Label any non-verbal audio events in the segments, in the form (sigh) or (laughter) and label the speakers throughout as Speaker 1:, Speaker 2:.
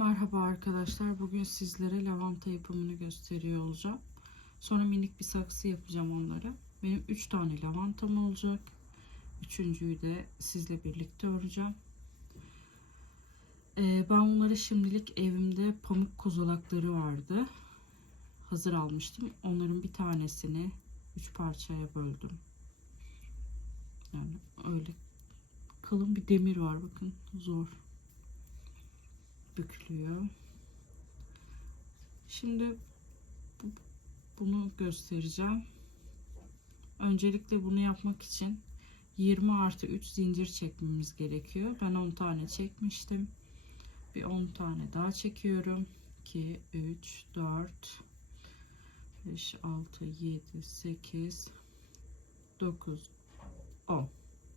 Speaker 1: Merhaba arkadaşlar. Bugün sizlere lavanta yapımını gösteriyor olacağım. Sonra minik bir saksı yapacağım onlara. Benim 3 tane lavantam olacak. Üçüncüyü de sizle birlikte öreceğim. Ee, ben bunları şimdilik evimde pamuk kozalakları vardı. Hazır almıştım. Onların bir tanesini 3 parçaya böldüm. Yani öyle kalın bir demir var bakın zor bükülüyor. Şimdi bu- bunu göstereceğim. Öncelikle bunu yapmak için 20 artı 3 zincir çekmemiz gerekiyor. Ben 10 tane çekmiştim. Bir 10 tane daha çekiyorum. 2, 3, 4, 5, 6, 7, 8, 9, 10.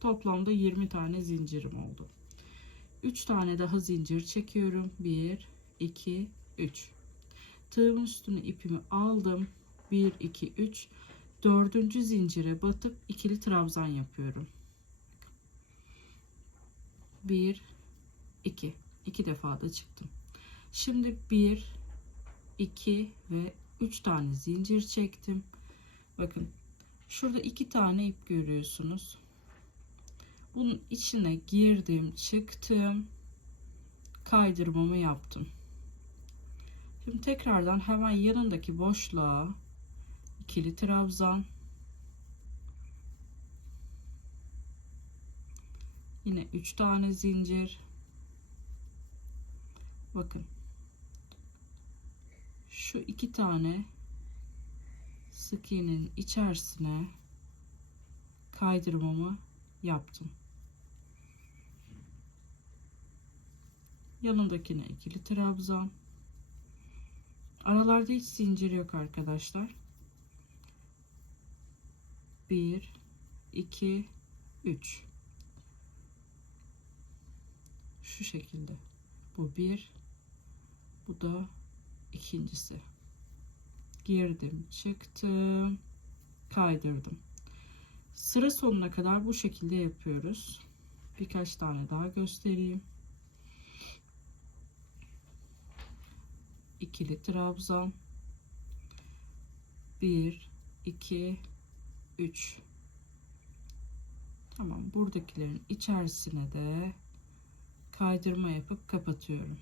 Speaker 1: Toplamda 20 tane zincirim oldu. 3 tane daha zincir çekiyorum. 1, 2, 3. Tığımın üstüne ipimi aldım. 1, 2, 3. Dördüncü zincire batıp ikili trabzan yapıyorum. 1, 2. 2 defa da çıktım. Şimdi 1, 2 ve 3 tane zincir çektim. Bakın şurada 2 tane ip görüyorsunuz. Bunun içine girdim, çıktım. Kaydırmamı yaptım. Şimdi tekrardan hemen yanındaki boşluğa ikili trabzan. Yine 3 tane zincir. Bakın. Şu iki tane sık iğnenin içerisine kaydırmamı yaptım. Yanındakine ikili trabzan. Aralarda hiç zincir yok arkadaşlar. 1 2 3 Şu şekilde. Bu bir, bu da ikincisi. Girdim, çıktım, kaydırdım. Sıra sonuna kadar bu şekilde yapıyoruz. Birkaç tane daha göstereyim. İkili trabzan 1 2 3 Tamam buradakilerin içerisine de kaydırma yapıp kapatıyorum.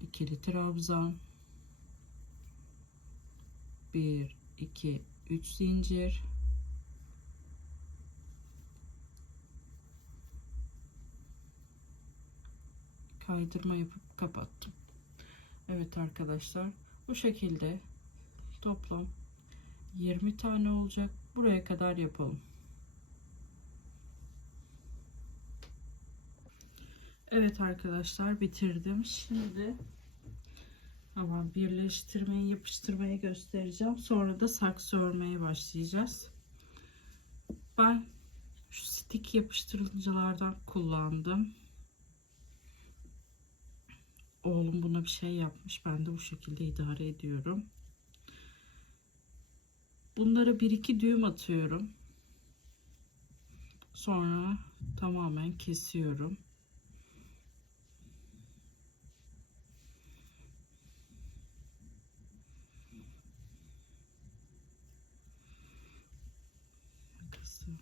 Speaker 1: ikili trabzan 1 2 3 zincir. Kaydırma yapıp kapattım. Evet arkadaşlar bu şekilde toplam 20 tane olacak. Buraya kadar yapalım. Evet arkadaşlar bitirdim. Şimdi ama birleştirmeyi yapıştırmayı göstereceğim. Sonra da saksı örmeye başlayacağız. Ben şu stick yapıştırıcılardan kullandım. Oğlum buna bir şey yapmış. Ben de bu şekilde idare ediyorum. Bunlara bir iki düğüm atıyorum. Sonra tamamen kesiyorum. Kızım.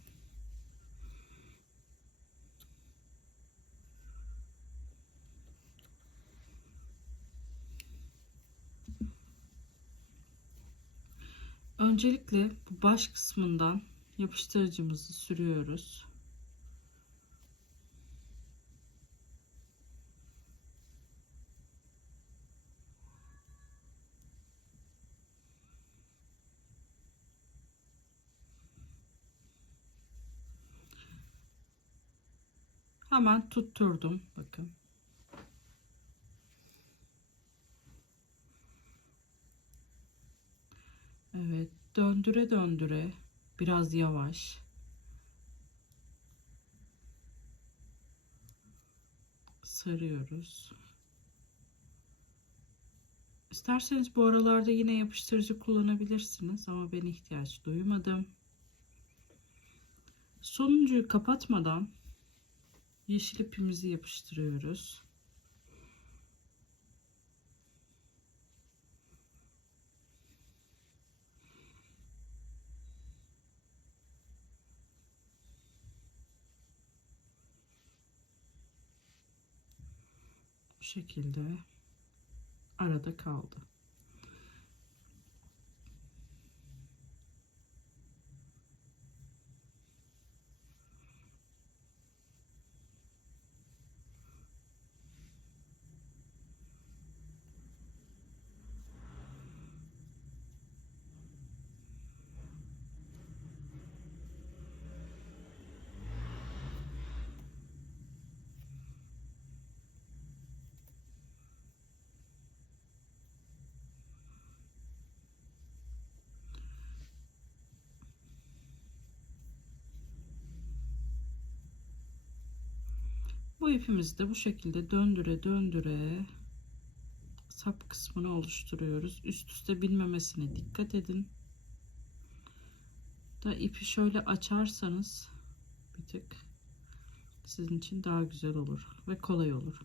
Speaker 1: Öncelikle bu baş kısmından yapıştırıcımızı sürüyoruz. Hemen tutturdum. Bakın. Evet, döndüre döndüre biraz yavaş. Sarıyoruz. İsterseniz bu aralarda yine yapıştırıcı kullanabilirsiniz ama ben ihtiyaç duymadım. Sonuncuyu kapatmadan yeşil ipimizi yapıştırıyoruz. Şekilde arada kaldı. Bu ipimizi de bu şekilde döndüre döndüre sap kısmını oluşturuyoruz. Üst üste binmemesine dikkat edin. Da ipi şöyle açarsanız bir tık sizin için daha güzel olur ve kolay olur.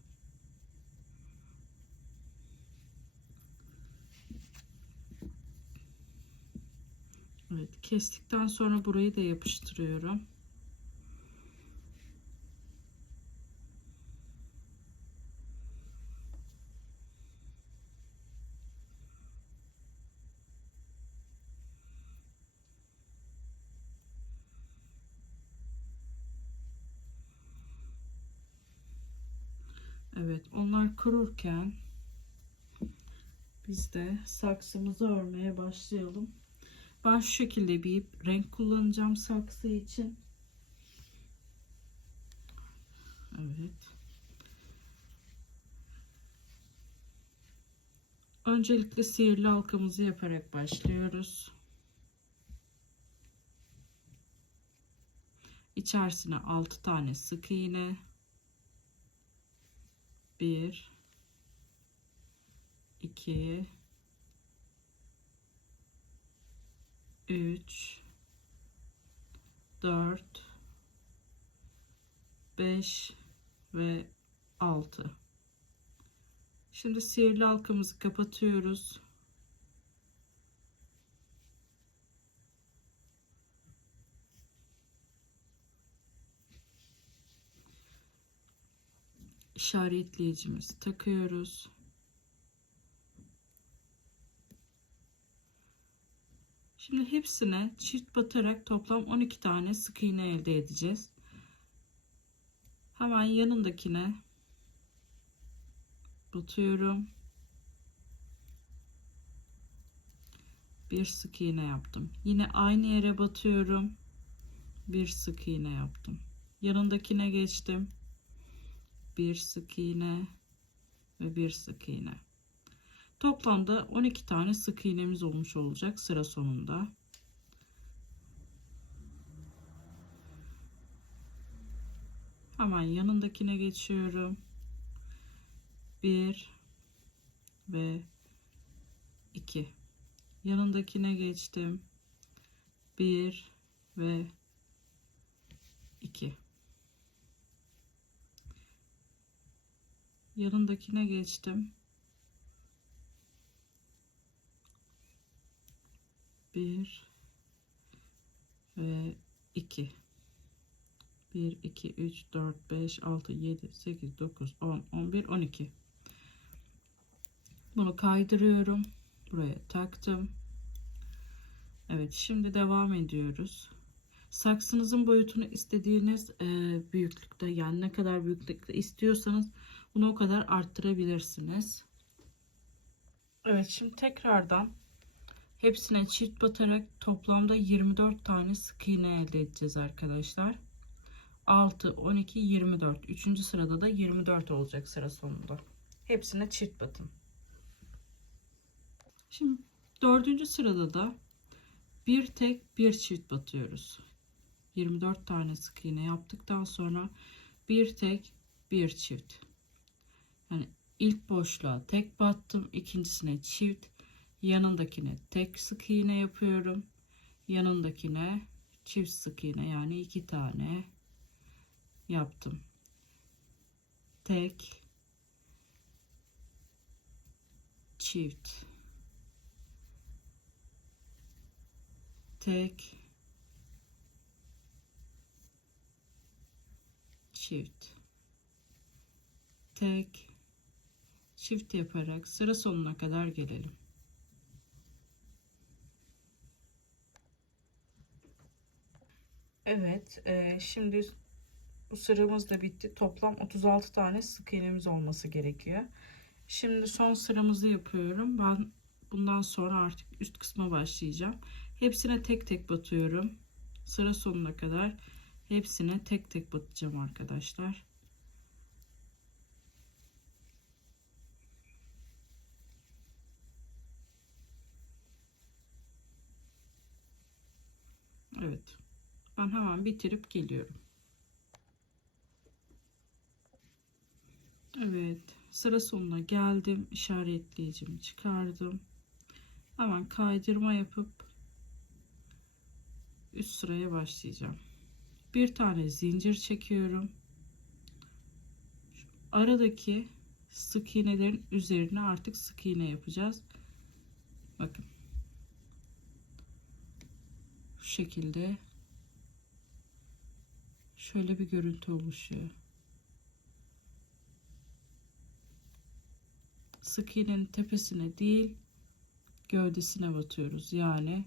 Speaker 1: Evet, kestikten sonra burayı da yapıştırıyorum. Evet, onlar kururken biz de saksımızı örmeye başlayalım. Ben şu şekilde bir renk kullanacağım saksı için. Evet. Öncelikle sihirli halkamızı yaparak başlıyoruz. İçerisine 6 tane sık iğne. 1 2 3 4 5 ve 6 Şimdi sihirli halkamızı kapatıyoruz. işaretleyicimizi takıyoruz. Şimdi hepsine çift batarak toplam 12 tane sık iğne elde edeceğiz. Hemen yanındakine batıyorum. Bir sık iğne yaptım. Yine aynı yere batıyorum. Bir sık iğne yaptım. Yanındakine geçtim. Bir sık iğne ve bir sık iğne. Toplamda 12 tane sık iğnemiz olmuş olacak sıra sonunda. Hemen yanındakine geçiyorum. 1 ve 2. Yanındakine geçtim. 1 ve 2. Yanındakine geçtim. 1 ve 2 1 2 3 4 5 6 7 8 9 10 11 12 bunu kaydırıyorum. Buraya taktım. Evet şimdi devam ediyoruz. Saksınızın boyutunu istediğiniz e, büyüklükte yani ne kadar büyüklükte istiyorsanız bunu o kadar arttırabilirsiniz. Evet şimdi tekrardan Hepsine çift batarak toplamda 24 tane sık iğne elde edeceğiz arkadaşlar. 6, 12, 24. Üçüncü sırada da 24 olacak sıra sonunda. Hepsine çift batın. Şimdi dördüncü sırada da bir tek bir çift batıyoruz. 24 tane sık iğne yaptıktan sonra bir tek bir çift. Yani ilk boşluğa tek battım, ikincisine çift, yanındakine tek sık iğne yapıyorum. Yanındakine çift sık iğne yani iki tane yaptım. Tek çift. Tek çift. Tek çift yaparak sıra sonuna kadar gelelim. Evet, e, şimdi bu sıramız da bitti. Toplam 36 tane sık iğnemiz olması gerekiyor. Şimdi son sıramızı yapıyorum. Ben bundan sonra artık üst kısma başlayacağım. Hepsine tek tek batıyorum. Sıra sonuna kadar hepsine tek tek batacağım arkadaşlar. Evet. Ben hemen bitirip geliyorum. Evet. Sıra sonuna geldim. İşaretleyicimi çıkardım. Hemen kaydırma yapıp üst sıraya başlayacağım. Bir tane zincir çekiyorum. Şu aradaki sık iğnelerin üzerine artık sık iğne yapacağız. Bakın. Şu şekilde şöyle bir görüntü oluşuyor. Sık iğnenin tepesine değil gövdesine batıyoruz. Yani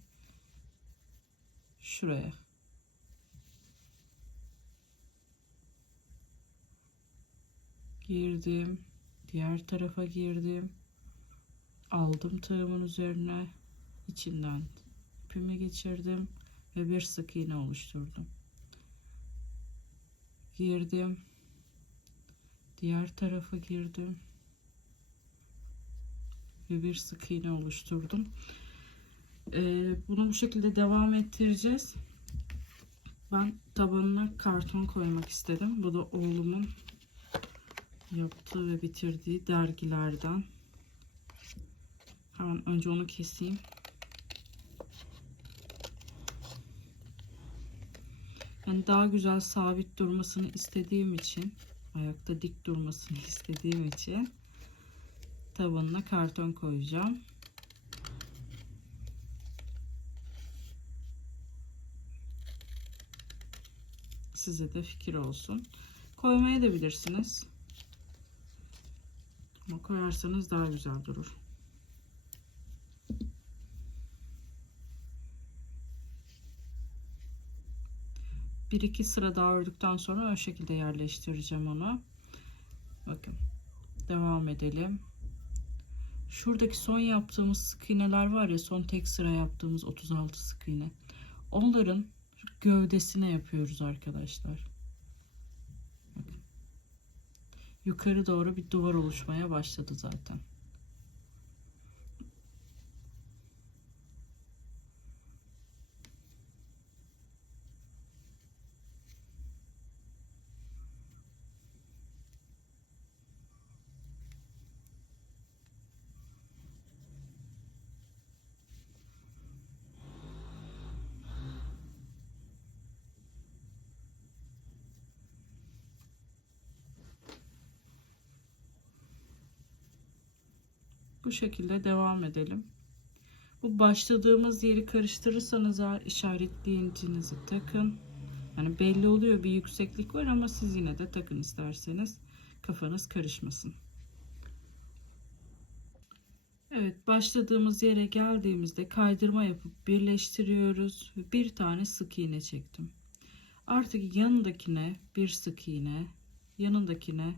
Speaker 1: şuraya. Girdim. Diğer tarafa girdim. Aldım tığımın üzerine. içinden ipimi geçirdim ve bir sık iğne oluşturdum. Girdim. Diğer tarafa girdim. Ve bir sık iğne oluşturdum. Ee, bunu bu şekilde devam ettireceğiz. Ben tabanına karton koymak istedim. Bu da oğlumun yaptığı ve bitirdiği dergilerden. Hemen önce onu keseyim. Yani daha güzel sabit durmasını istediğim için, ayakta dik durmasını (laughs) istediğim için tabanına karton koyacağım. Size de fikir olsun. Koymaya da bilirsiniz. Ama koyarsanız daha güzel durur. Bir iki sıra daha ördükten sonra o şekilde yerleştireceğim onu. Bakın. Devam edelim. Şuradaki son yaptığımız sık iğneler var ya son tek sıra yaptığımız 36 sık iğne. Onların gövdesine yapıyoruz arkadaşlar. Bakın. Yukarı doğru bir duvar oluşmaya başladı zaten. Bu şekilde devam edelim. Bu başladığımız yeri karıştırırsanız işaretleyicinizi takın. Yani belli oluyor bir yükseklik var ama siz yine de takın isterseniz. Kafanız karışmasın. Evet başladığımız yere geldiğimizde kaydırma yapıp birleştiriyoruz. Bir tane sık iğne çektim. Artık yanındakine bir sık iğne, yanındakine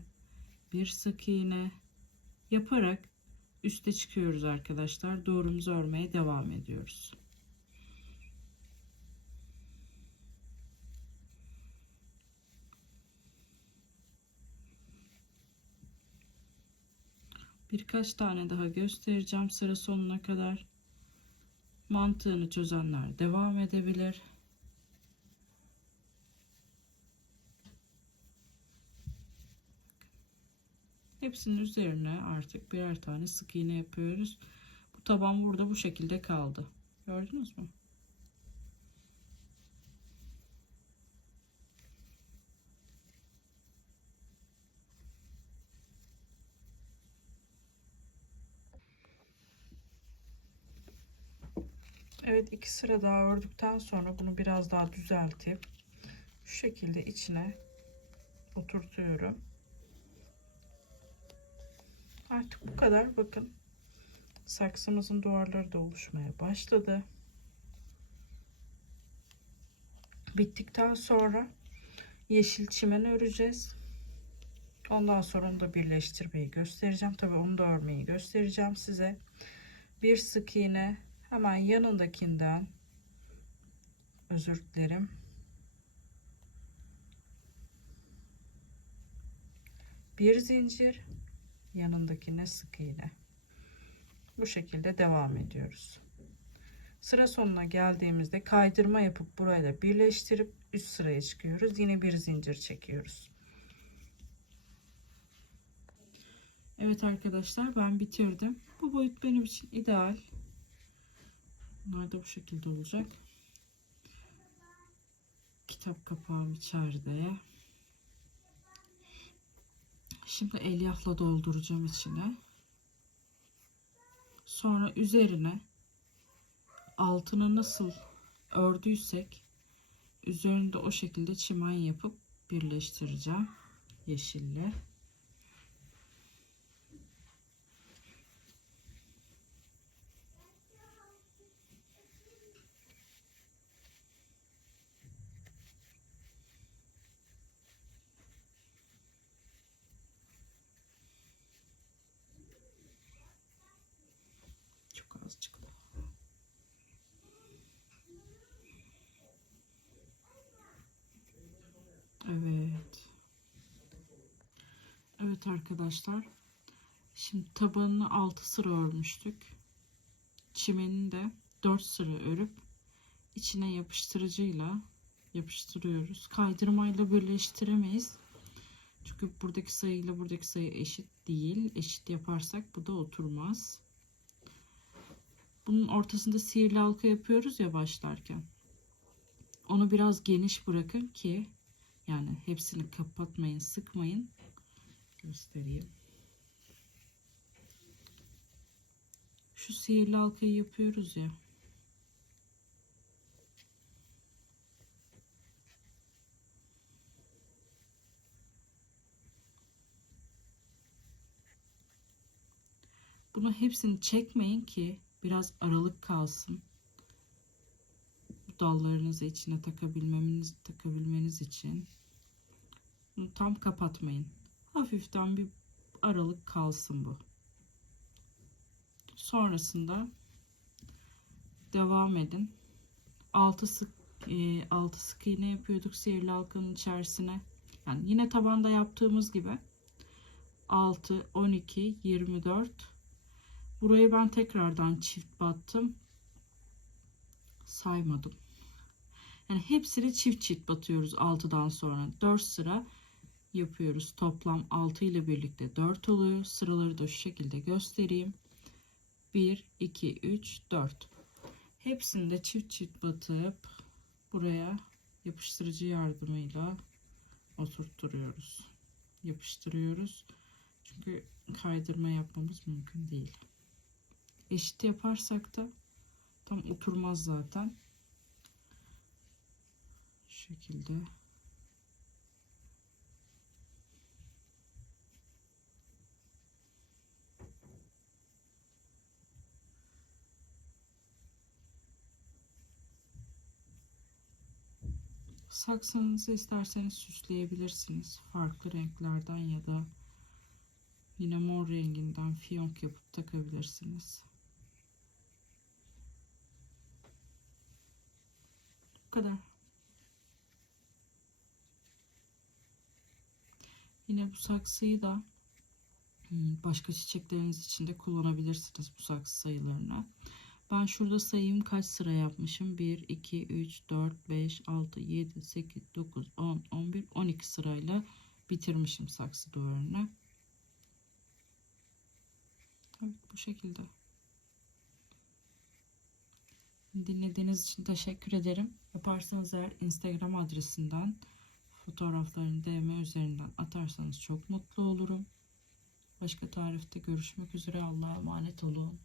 Speaker 1: bir sık iğne yaparak üste çıkıyoruz arkadaşlar. Doğrumuzu örmeye devam ediyoruz. Birkaç tane daha göstereceğim sıra sonuna kadar. Mantığını çözenler devam edebilir. Hepsinin üzerine artık birer tane sık iğne yapıyoruz. Bu taban burada bu şekilde kaldı. Gördünüz mü? Evet iki sıra daha ördükten sonra bunu biraz daha düzeltip şu şekilde içine oturtuyorum. Artık bu kadar. Bakın saksımızın duvarları da oluşmaya başladı. Bittikten sonra yeşil çimen öreceğiz. Ondan sonra onu da birleştirmeyi göstereceğim. Tabii onu da örmeyi göstereceğim size. Bir sık iğne hemen yanındakinden özür dilerim. Bir zincir yanındakine sık iğne. Bu şekilde devam ediyoruz. Sıra sonuna geldiğimizde kaydırma yapıp burayla birleştirip üst sıraya çıkıyoruz. Yine bir zincir çekiyoruz. Evet arkadaşlar ben bitirdim. Bu boyut benim için ideal. Bunlar da bu şekilde olacak. Kitap kapağım içeride. Şimdi elyafla dolduracağım içine. Sonra üzerine altına nasıl ördüysek üzerinde o şekilde çimen yapıp birleştireceğim yeşille. Çok az çıktı. Evet. Evet arkadaşlar. Şimdi tabanını 6 sıra örmüştük. Çimenini de 4 sıra örüp içine yapıştırıcıyla yapıştırıyoruz. Kaydırmayla birleştiremeyiz. Çünkü buradaki sayıyla buradaki sayı eşit değil. Eşit yaparsak bu da oturmaz. Bunun ortasında sihirli halka yapıyoruz ya başlarken. Onu biraz geniş bırakın ki yani hepsini kapatmayın, sıkmayın. Göstereyim. Şu sihirli halkayı yapıyoruz ya. Bunu hepsini çekmeyin ki biraz aralık kalsın. Bu dallarınızı içine takabilmeniz, takabilmeniz için. Bunu tam kapatmayın. Hafiften bir aralık kalsın bu. Sonrasında devam edin. 6 sık e, 6 sık iğne yapıyorduk sihirli halkanın içerisine. Yani yine tabanda yaptığımız gibi 6 12 24 Burayı ben tekrardan çift battım. Saymadım. Yani hepsini çift çift batıyoruz 6'dan sonra. 4 sıra yapıyoruz. Toplam 6 ile birlikte 4 oluyor. Sıraları da şu şekilde göstereyim. 1, 2, 3, 4. Hepsini de çift çift batıp buraya yapıştırıcı yardımıyla oturtturuyoruz. Yapıştırıyoruz. Çünkü kaydırma yapmamız mümkün değil. Eşit yaparsak da tam oturmaz zaten. Şu şekilde. Saksınızı isterseniz süsleyebilirsiniz. Farklı renklerden ya da yine mor renginden fiyonk yapıp takabilirsiniz. Bu kadar. Yine bu saksıyı da hmm, başka çiçekleriniz için de kullanabilirsiniz bu saksı sayılarını. Ben şurada sayayım kaç sıra yapmışım. 1, 2, 3, 4, 5, 6, 7, 8, 9, 10, 11, 12 sırayla bitirmişim saksı duvarını. Evet bu şekilde. Dinlediğiniz için teşekkür ederim. Yaparsanız eğer Instagram adresinden fotoğraflarını DM üzerinden atarsanız çok mutlu olurum. Başka tarifte görüşmek üzere. Allah'a emanet olun.